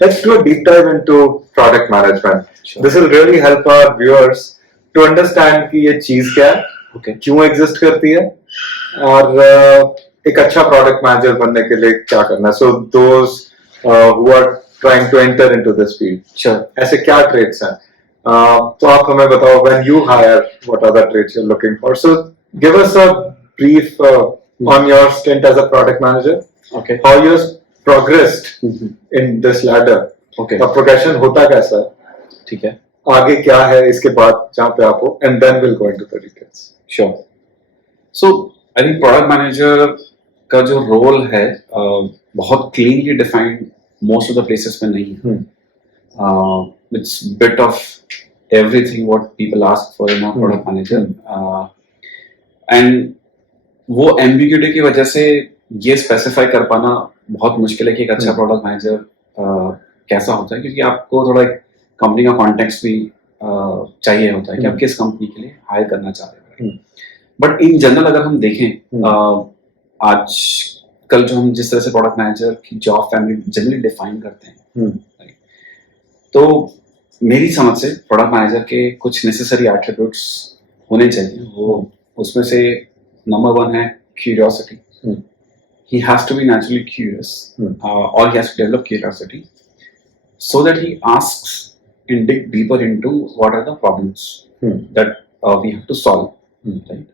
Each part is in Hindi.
Let's do a deep dive into product management. Sure. This will really help our viewers to understand कि ये चीज क्या है, Okay. क्यों एग्जिस्ट करती है, और एक अच्छा प्रोडक्ट मैनेजर बनने के लिए क्या करना है. So those who are trying to enter into this field, Sure. ऐसे क्या traits हैं? तो आप हमें बताओ, when you hire, what are the traits you're looking for? So give us a brief on your stint as a product manager. Okay. How you progressed in this ladder. Okay. अब progression होता कैसा है? ठीक है. आगे क्या है इसके बाद जहाँ पे आप हो, and then we'll go into the details. Sure. So I think product manager का जो रोल है बहुत cleanly defined most of the places में नहीं है. It's bit of everything what people ask for in a product manager. And वो ambiguity की वजह से ये specify कर पाना बहुत मुश्किल है कि एक अच्छा product manager कैसा होता है, क्योंकि आपको थोड़ा एक कंपनी का कॉन्टेक्स्ट भी चाहिए होता है कि आप किस कंपनी के लिए हायर करना चाह रहे हैं. बट इन जनरल अगर हम देखें आज कल जो हम जिस तरह से प्रोडक्ट मैनेजर की जॉब फैमिली जनरली डिफाइन करते हैं, तो मेरी समझ से प्रोडक्ट मैनेजर के कुछ नेसेसरी एट्रीब्यूट्स होने चाहिए. वो उसमें से नंबर 1 है curiosity. He has to be naturally curious, or he has to develop curiosity, so that he asks and dig deeper into what are the problems that we have to solve. Right?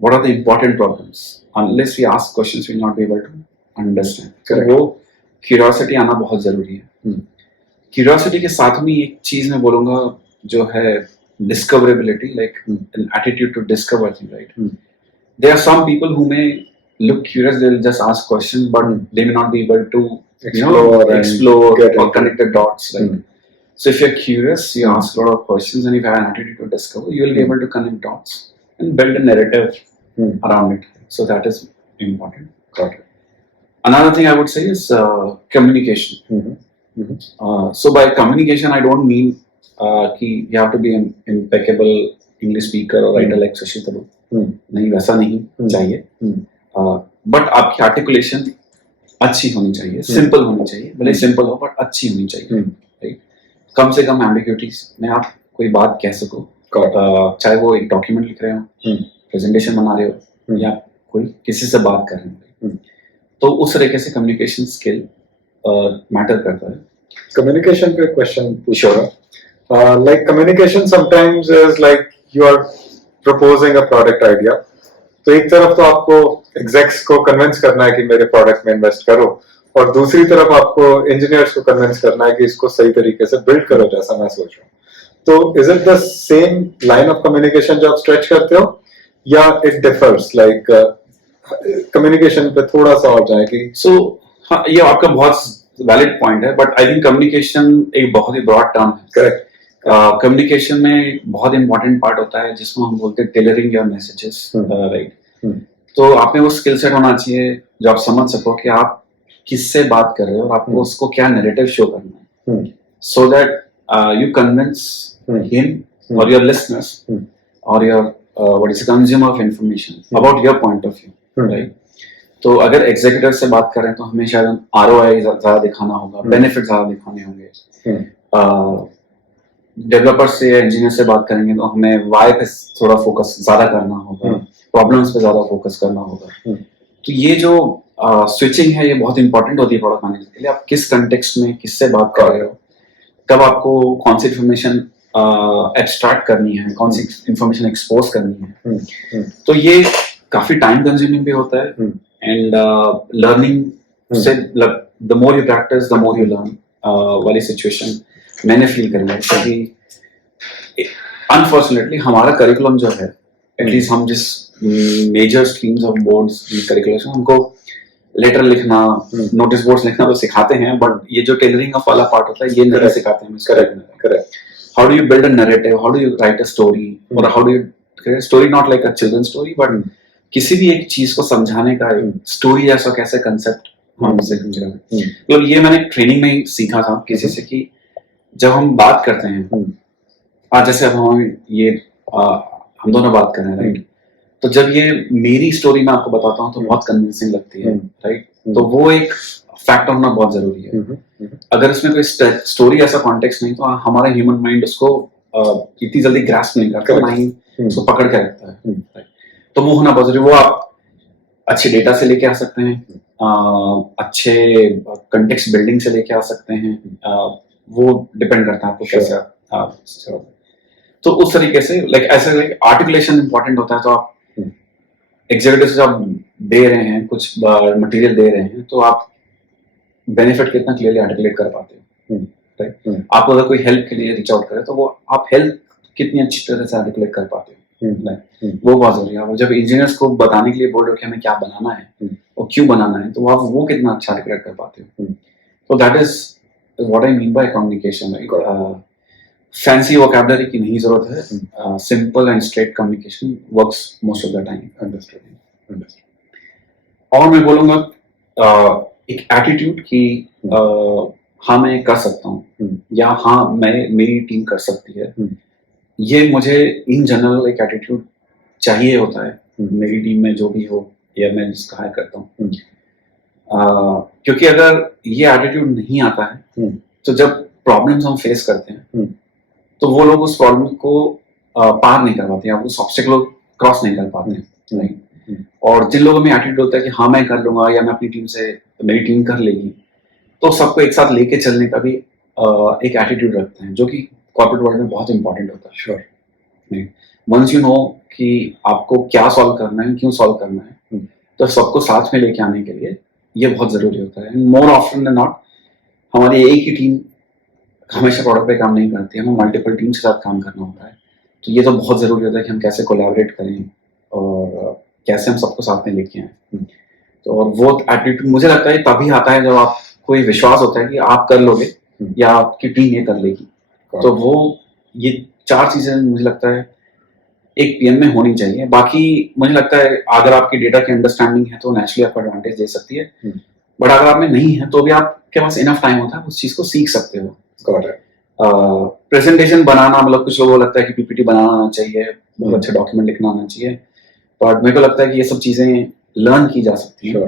What are the important problems? Unless we ask questions, we will not be able to understand. So वो curiosity आना बहुत जरूरी है. Curiosity के साथ में एक चीज मैं बोलूँगा जो है discoverability, like an attitude to discover things. Right? There are some people who may look curious, they will just ask questions, but they may not be able to explore or connect the dots. Right? So if you're curious, you ask a lot of questions, and if you have an attitude to discover, you will be able to connect dots and build a narrative around it. So that is important. Got it. Another thing I would say is communication. So by communication, I don't mean कि you have to be an impeccable English speaker or writer like Shashi Tharoor. नहीं, वैसा नहीं चाहिए. बट आपकी आर्टिकुलेशन अच्छी होनी चाहिए, सिंपल होनी चाहिए, भले सिंपल हो बट अच्छी होनी चाहिए. राइट? कम से कम एम्बिग्यूटीज में आप कोई बात कह सको, चाहे वो एक डॉक्यूमेंट लिख रहे हो, प्रेजेंटेशन बना रहे हो, या कोई किसी से बात कर रहे हो, तो उस तरीके से कम्युनिकेशन स्किल मैटर करता है. कम्युनिकेशन पे क्वेश्चन पूछो. Like communication sometimes is like you are proposing a product idea. तो एक तरफ तो आपको एग्जेक्स को कन्विंस करना है कि मेरे प्रोडक्ट में इन्वेस्ट करो, और दूसरी तरफ आपको इंजीनियर्स को कन्विंस करना है कि इसको सही तरीके से बिल्ड करो जैसा मैं सोच रहा हूँ. तो is it the same line of communication जो आप स्ट्रेच करते हो, या इट डिफर्स? लाइक कम्युनिकेशन पे थोड़ा सा और जाए कि हाँ, ये आपका बहुत वैलिड पॉइंट है, बट आई थिंक कम्युनिकेशन एक बहुत ही ब्रॉड टर्म है. करेक्ट. कम्युनिकेशन में बहुत इंपॉर्टेंट पार्ट होता है जिसको हम बोलते हैं टेलरिंग योर मैसेजेस. राइट? तो आप में वो स्किल सेट होना चाहिए जो आप समझ सको कि आप किससे बात कर रहे हो और आपको उसको क्या नैरेटिव शो करना है, so that you convince him और योर लिसनर्स और your what is consumer of information about your point of view. Right? तो अगर एग्जीक्यूटिव से बात करें तो हमें शायद ROI ज्यादा दिखाना होगा, बेनिफिट ज्यादा दिखाने होंगे. डेवलपर से या इंजीनियर से बात करेंगे तो हमें वाई पे थोड़ा फोकस ज्यादा करना होगा, प्रॉब्लम्स पे ज्यादा फोकस करना होगा. तो ये जो स्विचिंग है ये बहुत इंपॉर्टेंट होती है प्रोडक्ट मैनेजर के लिए. आप किस कंटेक्स्ट में किससे बात कर रहे हो, कब आपको कौन सी इंफॉर्मेशन एब्स्ट्रैक्ट करनी है, कौन सी इंफॉर्मेशन एक्सपोज करनी है. तो ये काफी टाइम कंज्यूमिंग भी होता है, एंड लर्निंग से the more you practice the more you learn वाली सिचुएशन मैंने फील करी है. क्योंकि अनफॉर्चुनेटली हमारा करिकुलम जो है, एटलीस्ट हम जिस major streams of boards curriculum, हमको लेटर लिखना, नोटिस बोर्ड्स लिखना तो सिखाते हैं, बट ये जो टेलरिंग ऑफ वाला पार्ट होता है ये नहीं सिखाते हैं. Correct. How do you build a narrative, how do you write a story, और how do you story not like a children story, but किसी भी एक चीज को समझाने का स्टोरी जैसा कैसे कंसेप्ट हम उसे समझ रहे हैं. तो ये मैंने ट्रेनिंग में ही सीखा था किसी से कि जब हम बात करते हैं, आज जैसे अब हम दोनों बात कर रहे हैं, राइट? तो जब ये मेरी स्टोरी मैं आपको बताता हूँ तो बहुत कन्विंसिंग लगती है, राइट? तो वो एक फैक्ट होना बहुत जरूरी है। अगर इसमें कोई स्टोरी ऐसा कॉन्टेक्स्ट नहीं तो हमारा ह्यूमन माइंड उसको इतनी जल्दी ग्रास्प नहीं करता, ना ही उसको पकड़ के रखता है। तो वो होना बहुत जरूरी। वो आप अच्छे डेटा से लेके आ सकते हैं, अच्छे कंटेक्स्ट बिल्डिंग से लेके आ सकते हैं, वो डिपेंड करता है आपको कैसे तो उस तरीके से लाइक ऐसे लाइक आर्टिकुलेशन इंपॉर्टेंट होता है। तो आप एग्जीक्यूटिव से आप दे रहे हैं कुछ मटेरियल दे रहे हैं तो आप बेनिफिट कितना क्लियरली आर्टिकुलेट कर पाते हो, राइट? आपको अगर कोई हेल्प के लिए रीच आउट करे तो वो आप हेल्प कितनी अच्छी तरह से आर्टिकुलेट कर पाते हो, वो बहुत जरूरी है। जब इंजीनियर्स को बताने के लिए बोल रहे हो कि हमें क्या बनाना है और क्यों बनाना है तो आप वो कितना अच्छा आर्टिकुलेट कर पाते हो। तो that is what I mean by communication, right? Fancy vocabulary की नहीं जरूरत है, simple and straight communication works most of the time. Understood. और मैं बोलूंगा एक एटीट्यूड की हाँ मैं कर सकता हूँ या हाँ मैं मेरी टीम कर सकती है, ये मुझे इन जनरल एक एटीट्यूड चाहिए होता है मेरी टीम में जो भी हो या मैं जिसका हायर करता हूँ। क्योंकि अगर ये एटीट्यूड नहीं आता है तो जब प्रॉब्लम्स हम फेस करते हैं तो वो लोग उस प्रॉब्लम को पार नहीं कर पाते हैं, उस ऑब्स्टिकल को क्रॉस नहीं कर पाते हैं, राइट? और जिन लोगों में एटीट्यूड होता है कि हाँ मैं कर लूंगा या मैं अपनी टीम से मेरी टीम कर लेगी, तो सबको एक साथ लेके चलने का भी एक एटीट्यूड रखते हैं जो कि कॉर्पोरेट वर्ल्ड में बहुत इंपॉर्टेंट होता है। श्योर। वंस यू नो कि आपको क्या सॉल्व करना है, क्यों सॉल्व करना है, तो सबको साथ में लेके आने के लिए ये बहुत जरूरी होता है। मोर ऑफ्टन देन नॉट हमारी एक ही टीम हमेशा प्रोडक्ट पे काम नहीं करती है, हमें मल्टीपल टीम के साथ काम करना होता है। तो ये तो बहुत जरूरी होता है कि हम कैसे कोलैबोरेट करें और कैसे हम सबको साथ में लेके आए। तो और वो एटीट्यूड मुझे लगता है तभी आता है जब आपको ये विश्वास होता है कि आप कर लोगे या आपकी टीम ये कर लेगी। तो वो ये चार चीजें मुझे लगता है एक पीएम में होनी चाहिए। बाकी मुझे लगता है अगर आपकी डेटा की अंडरस्टैंडिंग है तो नेचुरली आपको एडवांटेज दे सकती है, बट अगर आप में नहीं है तो भी आपके पास इनफ टाइम होता है उस चीज को सीख सकते हो। प्रेजेंटेशन बनाना मतलब कुछ लोगों को लगता है कि पीपीटी बनाना आना चाहिए, बहुत अच्छा डॉक्यूमेंट लिखना आना चाहिए, बट मेरे को लगता है कि ये सब चीजें लर्न की जा सकती है।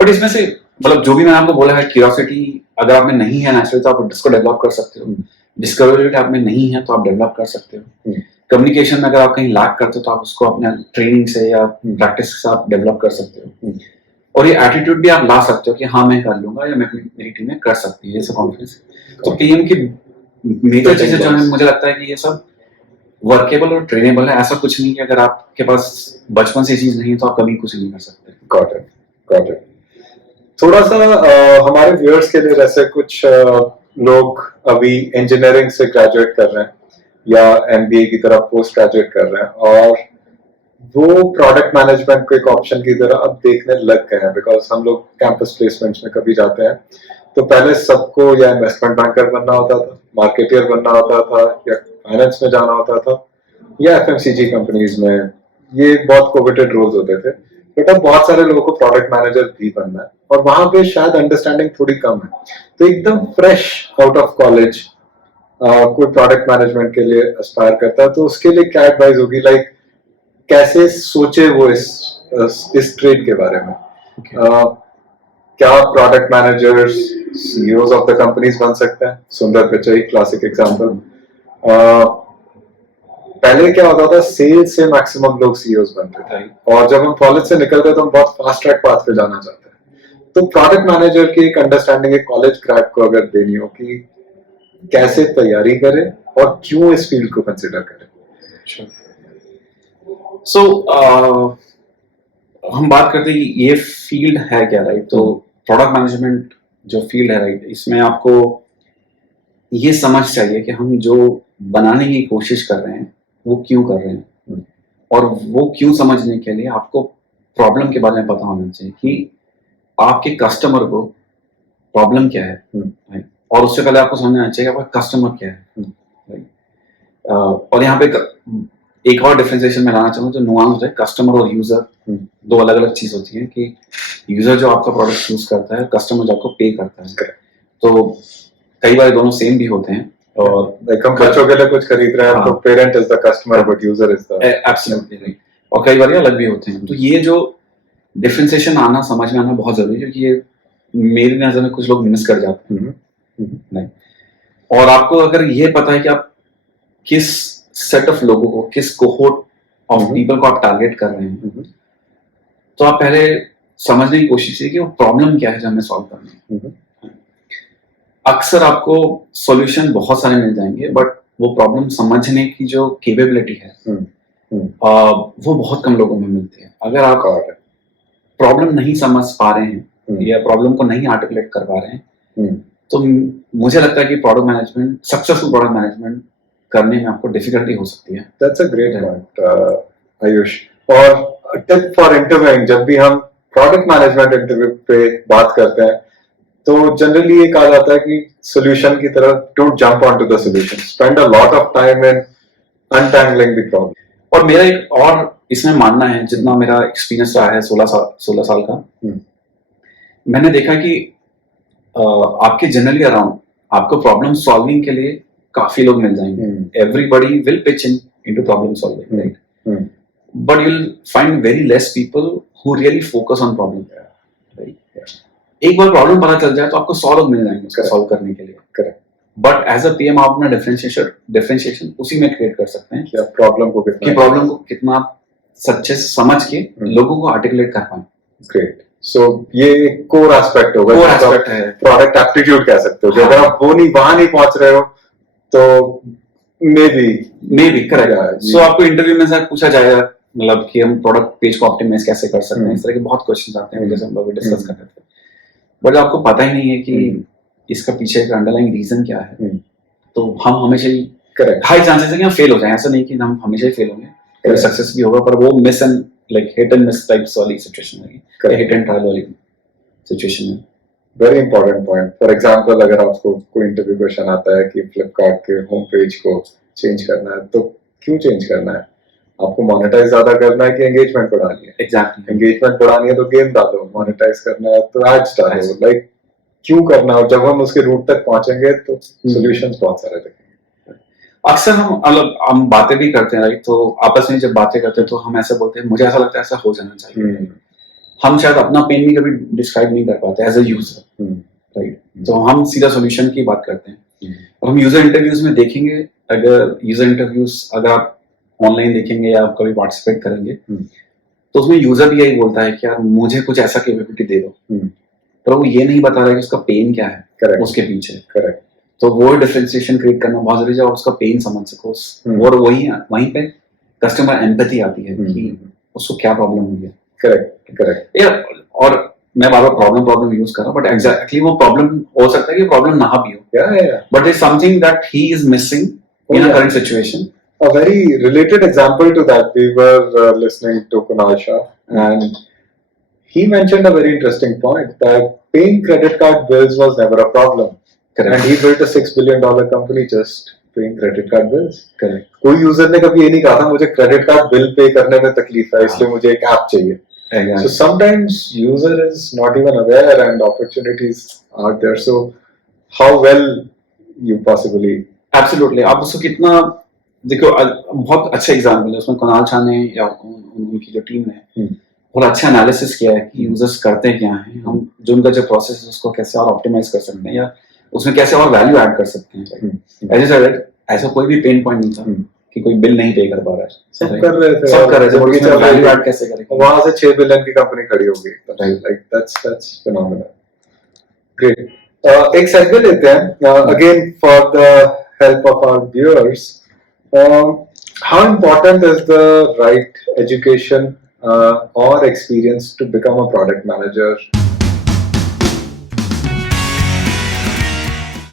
बट इसमें से मतलब जो भी मैंने आपको बोला है, क्यूरियोसिटी अगर आप में नहीं है नेचुरली तो आप इसको डेवलप कर सकते हो, डिस्कवरेबिलिटी आप में नहीं है तो आप डेवलप कर सकते हो, कम्युनिकेशन में अगर आप कहीं लैक करते हो तो आप उसको अपने ट्रेनिंग से या प्रैक्टिस से आप डेवलप कर सकते हो, और ये एटीट्यूड भी आप ला सकते हो कि हाँ मैं कर लूंगा या मेरी टीम में कर सकती है, ऐसा कॉन्फिडेंस। तो पीएम की मेजर चीजें जो है मुझे लगता है कि ये सब वर्केबल और ट्रेनेबल है। ऐसा कुछ नहीं कि अगर आपके पास बचपन से चीज नहीं है तो आप कभी कुछ नहीं कर सकते। Got it. थोड़ा सा हमारे व्यूअर्स के लिए, जैसे कुछ लोग अभी इंजीनियरिंग से ग्रेजुएट कर रहे हैं या एमबीए की तरफ पोस्ट ग्रेजुएट कर रहे हैं और वो प्रोडक्ट मैनेजमेंट को एक ऑप्शन की तरह अब देखने लग गए हैं, बिकॉज हम लोग कैंपस प्लेसमेंट्स में कभी जाते हैं तो पहले सबको या इन्वेस्टमेंट बैंकर बनना होता था, मार्केटियर बनना होता था, या फाइनेंस में जाना होता था, या एफएमसीजी कंपनीज में, ये बहुत कोवेटेड रोल्स होते थे। बट अब बहुत सारे लोगों को प्रोडक्ट मैनेजर भी बनना है और वहां पे शायद अंडरस्टैंडिंग थोड़ी कम है। तो एकदम फ्रेश आउट ऑफ कॉलेज कोई प्रोडक्ट मैनेजमेंट के लिए एस्पायर करता है तो उसके लिए क्या एडवाइस होगी, लाइक कैसे सोचे वो इस ट्रेड के बारे में? क्या product managers CEOs of the companies बन सकते हैं? सुंदर पिचाई क्लासिक एग्जांपल। पहले क्या होता था, सेल्स से मैक्सिमम लोग सीईओज बनते थे और जब हम कॉलेज से निकलते तो हम बहुत फास्ट ट्रैक पाथ पे जाना चाहते हैं। तो प्रोडक्ट मैनेजर की एक अंडरस्टैंडिंग एक कॉलेज ग्रेड को अगर देनी हो कि कैसे तैयारी करें और क्यों इस फील्ड को कंसिडर करें। सो हम बात करते हैं ये फील्ड है क्या, राइट? तो प्रोडक्ट मैनेजमेंट जो फील्ड है, राइट, इसमें आपको ये समझ चाहिए कि हम जो बनाने की कोशिश कर रहे हैं वो क्यों कर रहे हैं, और वो क्यों समझने के लिए आपको प्रॉब्लम के बारे में पता होना चाहिए कि आपके कस्टमर को प्रॉब्लम क्या है, राइट? और उससे पहले आपको समझना चाहिए आपका कस्टमर क्या है, राइट? और यहाँ पे एक और डिफरेंशिएशन में लाना चाहूँगा, जो नुआंस है कस्टमर और यूजर, दो अलग अलग चीज होती है कि यूजर जो आपका प्रोडक्ट यूज करता है, कस्टमर जो आपको पे करता है। तो कई बार दोनों सेम भी होते हैं, और हम बच्चों के लिए कुछ खरीद रहे हैं तो parent is the customer but user is the, absolutely right, और कई बार ये अलग भी होते हैं। तो ये जो डिफरेंशिएशन आना, समझ में आना बहुत जरूरी है, क्योंकि ये मेरी नजर में कुछ लोग मिस कर जाते हैं। हम्म, नहीं, और आपको अगर ये पता है कि आप किस सेट ऑफ लोगों को, किस कोहोर्ट ऑफ हम्म। पीपल को आप टारगेट कर रहे हैं, हम्म, तो आप पहले समझने की कोशिश कीजिए कि वो प्रॉब्लम क्या है जो हमें सॉल्व करनी है। हम्म, अक्सर आपको सॉल्यूशन बहुत सारे मिल जाएंगे, बट वो प्रॉब्लम समझने की जो केपेबिलिटी है वो बहुत कम लोगों में मिलती है। अगर आप got it. प्रॉब्लम नहीं समझ पा रहे हैं हम्म, या प्रॉब्लम को नहीं आर्टिकुलेट कर पा रहे हैं, हम्म, तो मुझे लगता है कि product management, successful product management करने में आपको डिफिकल्टी हो सकती है। That's a great point, Ayush. और टिप फॉर इंटरव्यूइंग, जब भी हम प्रोडक्ट मैनेजमेंट इंटरव्यू पे बात करते हैं तो जनरली ये कहा जाता है कि सॉल्यूशन की तरफ don't jump on to the solution, spend a lot of time in untangling the problem. और मेरा एक और इसमें मानना है, जितना मेरा एक्सपीरियंस रहा है 16 साल का, मैंने देखा कि आपके जनरली अराउंड आपको प्रॉब्लम सॉल्विंग के लिए काफी लोग मिल जाएंगे। Everybody will pitch in into problem solving, right? But you will find very less people who really focus on problem, right? एक बार प्रॉब्लम पता चल जाए तो आपको 100 लोग मिल जाएंगे उसको सॉल्व करने के लिए। Correct. But as a PM आप अपना डिफरेंशिएशन उसी में क्रिएट कर सकते हैं कि प्रॉब्लम को कितना सच्चे से समझ के लोगों को आर्टिकुलेट कर पाए। ग्रेट। सो ये कोर एस्पेक्ट होगा, कोर एस्पेक्ट है, प्रोडक्ट एप्टीट्यूड कह सकते हो। अगर आप वहां नहीं पहुंच रहे हो तो मे बी करेक्ट। सो आपको इंटरव्यू में से पूछा जाएगा, मतलब कि हम प्रोडक्ट पेज को ऑप्टिमाइज कैसे कर सकते हैं, इस तरह के बहुत क्वेश्चन आते हैं जैसे हम लोग डिस्कस कर रहे थे। बट आपको पता ही नहीं है कि इसका पीछे का अंडरलाइंग रीजन क्या है, तो हम हमेशा ही हाई चांसेस है कि हम फेल हो जाएं। ऐसा नहीं कि हम हमेशा ही फेल होंगे, कभी सक्सेस भी होगा, पर वो miss and like hit and miss types वाली सिचुएशन होगी, हिट एंड ट्रायल वाली सिचुएशन है। Very important point. For example, अगर आपको कोई इंटरव्यू क्वेश्चन आता है कि फ्लिपकार्ट के होम पेज को चेंज करना है, तो क्यों चेंज करना है? आपको मोनेटाइज ज्यादा करना है कि एंगेजमेंट बढ़ानी है? एग्जैक्टली। एंगेजमेंट बढ़ानी है तो गेम डालो, मोनेटाइज करना है तो एड्स डालो। लाइक क्यों करना? और जब हम उसके रूट तक पहुंचेंगे तो सॉल्यूशंस बहुत सारे दिखेंगे। अक्सर हम बातें भी करते हैं, राइट? तो आपस में जब बातें करते हैं तो हम ऐसे बोलते हैं, मुझे ऐसा लगता है ऐसा हो जाना चाहिए। हम शायद अपना पेन भी कभी डिस्क्राइब नहीं कर पाते एज अ यूजर, राइट? तो हम सीधा सॉल्यूशन की बात करते हैं। और हम यूजर इंटरव्यूज में देखेंगे, अगर यूजर इंटरव्यूज अगर आप ऑनलाइन देखेंगे या आप कभी पार्टिसिपेट करेंगे, तो उसमें यूजर भी यही बोलता है कि यार मुझे कुछ ऐसा कैपेबिलिटी दे दो, पर वो ये नहीं बता रहा है कि उसका पेन क्या है उसके पीछे। करेक्ट। तो वो डिफरेंशिएशन क्रिएट करना बहुत जरूरी है, और उसका पेन समझ सको। और वहीं पे कस्टमर एम्पैथी आती है कि उसको क्या प्रॉब्लम हुई है। करेक्ट। और मैं बार बार प्रॉब्लम यूज कर रहा हूँ, बट एग्जैक्टली वो प्रॉब्लम हो सकता है कि प्रॉब्लम ना भी हो, but it's something that he is missing in a current situation. A very related example to that, we were listening to Kunal Shah, and he mentioned a very interesting point that paying credit card bills was never a problem. Correct. And he built a $6 billion company just paying credit card bills. Correct. कोई यूजर ने कभी ये नहीं कहा था मुझे क्रेडिट कार्ड बिल पे करने में तकलीफ है, इसलिए मुझे एक ऐप चाहिए। Exactly. So sometimes user is not even aware and opportunities are there. So how well you possibly? Absolutely. आप उसको कितना देखो, बहुत अच्छा एग्जाम्पल है उसमें। कुणाल शाह ने या उनकी जो टीम ने बहुत अच्छा एनालिसिस किया है कि यूजर्स करते क्या हैं, हम जो उनका जो प्रोसेस है उसको कैसे और ऑप्टिमाइज कर सकते हैं या उसमें कैसे और वैल्यू ऐड कर सकते हैं। ऐसा कोई भी पेन पॉइंट नहीं था कि कोई बिल नहीं पे कर पा रहा है, सब कर रहे थे, वैल्यू ऐड कैसे करेंगे। वहां से 6 बिलियन की कंपनी खड़ी होगी, लाइक दैट्स फिनोमेनल। ग्रेट। एक सेगमेंट लेते हैं again for the help of our viewers. How important is the right education or experience to become a product manager